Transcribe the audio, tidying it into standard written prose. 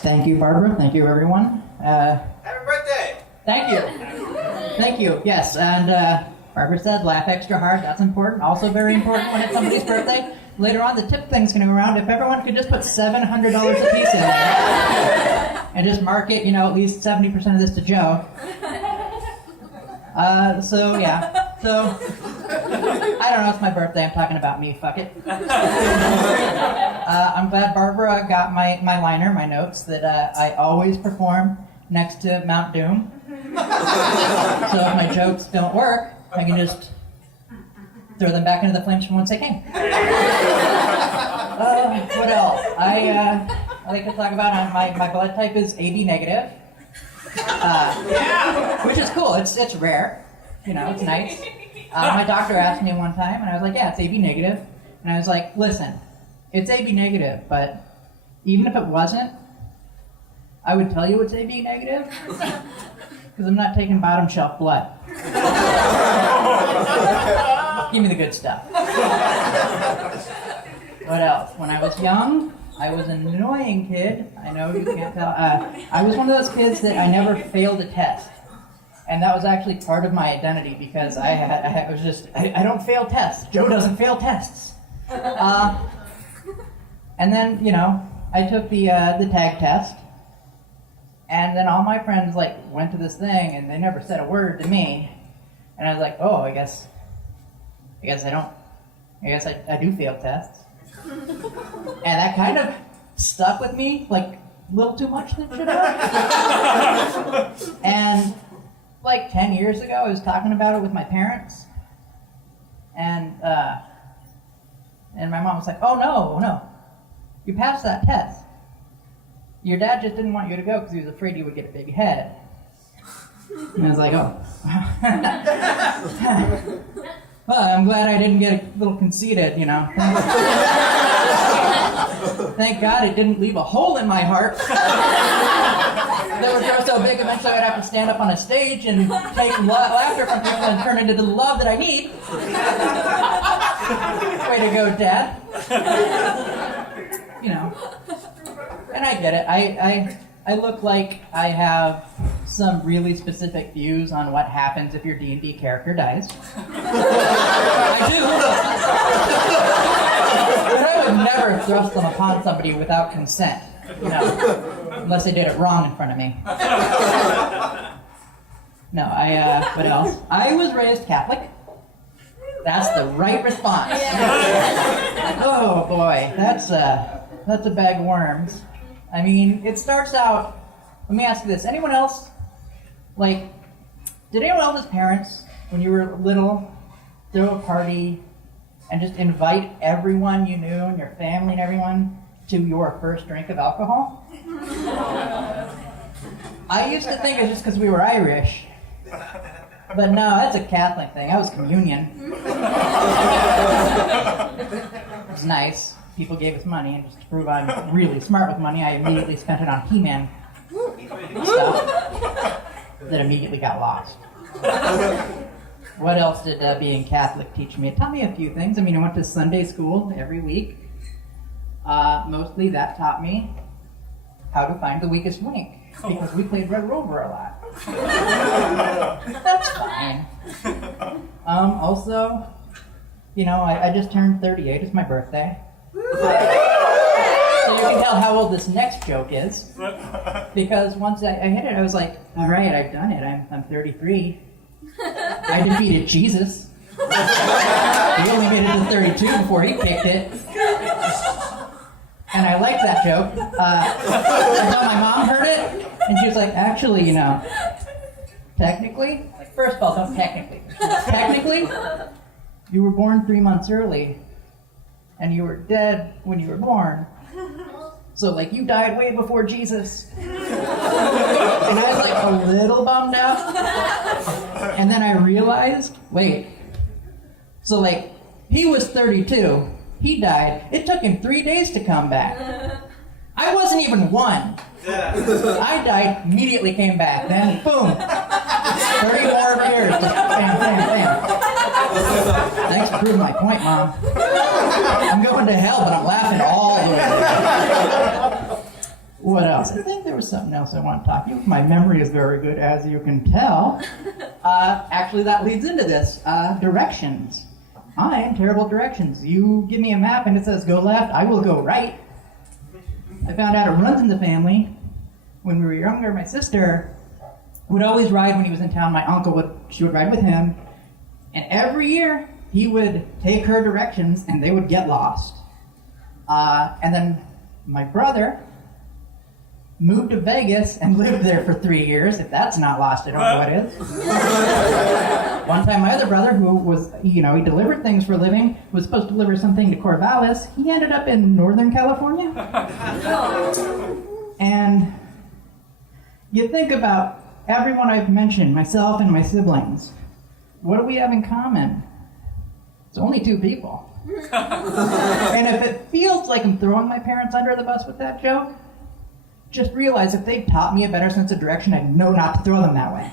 Thank you, Barbara. Thank you, everyone. Happy birthday! Thank you. Thank you. Yes, and Barbara said laugh extra hard. That's important. Also very important when it's somebody's birthday. Later on, the tip thing's going to go around. If everyone could just put $700 a piece in there and just mark it, at least 70% of this to Joe. So I don't know, it's my birthday, I'm talking about me, fuck it. I'm glad Barbara got my liner, my notes, that I always perform next to Mount Doom. So if my jokes don't work, I can just throw them back into the flames from whence they came. What else? I like to talk about my blood type is AB negative. Which is cool. It's rare. It's nice. My doctor asked me one time, and I was like, yeah, it's AB negative. And I was like, listen, it's AB negative, but even if it wasn't, I would tell you it's AB negative, because I'm not taking bottom shelf blood. Give me the good stuff. What else? When I was young, I was an annoying kid. I know you can't tell. I was one of those kids that I never failed a test. And that was actually part of my identity, because I don't fail tests. Joe doesn't fail tests. And then, I took the tag test. And then all my friends went to this thing and they never said a word to me. And I was like, oh, I guess I do fail tests. And that kind of stuck with me, a little too much than should have. And 10 years ago, I was talking about it with my parents. And my mom was like, oh, no, you passed that test. Your dad just didn't want you to go because he was afraid you would get a big head. And I was like, oh. Well, I'm glad I didn't get a little conceited, Thank God it didn't leave a hole in my heart that would grow so big eventually I'd have to stand up on a stage and take laughter from people and turn it into the love that I need. Way to go, Dad. And I get it. I look like I have some really specific views on what happens if your D&D character dies. I do. But I would never thrust them upon somebody without consent, unless they did it wrong in front of me. No, what else? I was raised Catholic. That's the right response. Oh boy, that's a bag of worms. I mean, it starts out, let me ask you this, anyone else, did anyone else's parents, when you were little, throw a party and just invite everyone you knew and your family and everyone to your first drink of alcohol? I used to think it was just because we were Irish, but no, that's a Catholic thing. I was communion. It was nice. People gave us money, and just to prove I'm really smart with money, I immediately spent it on He-Man stuff that immediately got lost. What else did being Catholic teach me? It taught me a few things. I went to Sunday school every week. Mostly that taught me how to find the weakest link, because we played Red Rover a lot. That's fine. Also, I just turned 38. It's my birthday. So you can tell how old this next joke is, because once I hit it, I was like, all right, I've done it. I'm 33. I defeated Jesus. He only made it to 32 before he picked it. And I liked that joke. Until my mom heard it, and she was like, actually, technically, first of all, don't technically. Technically, you were born 3 months early, and you were dead when you were born. So, you died way before Jesus. And I was, a little bummed out. And then I realized, wait. So, he was 32. He died. It took him 3 days to come back. I wasn't even one. I died, immediately came back. Then, boom. 30 more years. Just bam, bam, bam. Thanks for proving my point, Mom. I'm going to hell, but I'm laughing all the way. What else? I think there was something else I want to talk to you. My memory is very good, as you can tell. Actually, that leads into this. Directions. I am terrible at directions. You give me a map and it says go left, I will go right. I found out it runs in the family. When we were younger, my sister would always ride when he was in town. My uncle she would ride with him. And every year, he would take her directions and they would get lost. And then my brother moved to Vegas and lived there for 3 years. If that's not lost, I don't know what is. One time, my other brother, who was, he delivered things for a living, was supposed to deliver something to Corvallis. He ended up in Northern California. And you think about everyone I've mentioned, myself and my siblings. What do we have in common? It's only 2 people. And if it feels like I'm throwing my parents under the bus with that joke, just realize if they taught me a better sense of direction, I'd know not to throw them that way.